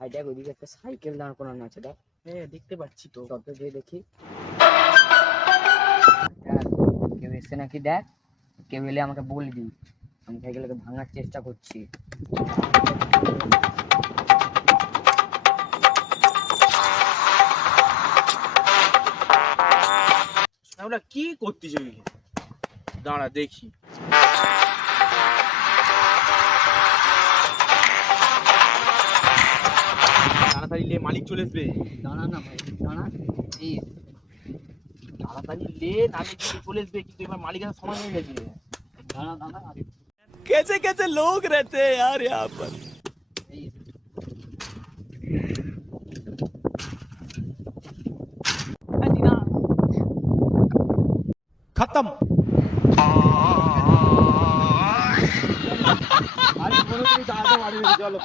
ভাই দেখ ওইদিকে একটা সাইকেল দাঁড় করানো আছে, দেখ। হ্যাঁ দেখতে পাচ্ছি তো। চল তো যেয়ে দেখি। দেখ, কেউ এসে নাকি, দেখ। কেউ এলে আমাকে বলবি, আমি সাইকেলকে ভাঙার চেষ্টা করছি। আমরা কি করতেছি ওইদিকে? দাঁড়া দেখি। তাড়াতাড়ি লে, মালিক চলে আসবে। দাঁড়া না ভাই, দাঁড়া। এই তাড়াতাড়ি লে, নালে কিন্তু চলে আসবে, কিন্তু এবার মালিক আসার সময় হয়ে গেছে। দাঁড়া দাঁড়া। कैसे कैसे लोग रहते हैं यार यहाँ पर। এই खत्म। আরে কোনো তুমি তাড়াতাড়ি চলো।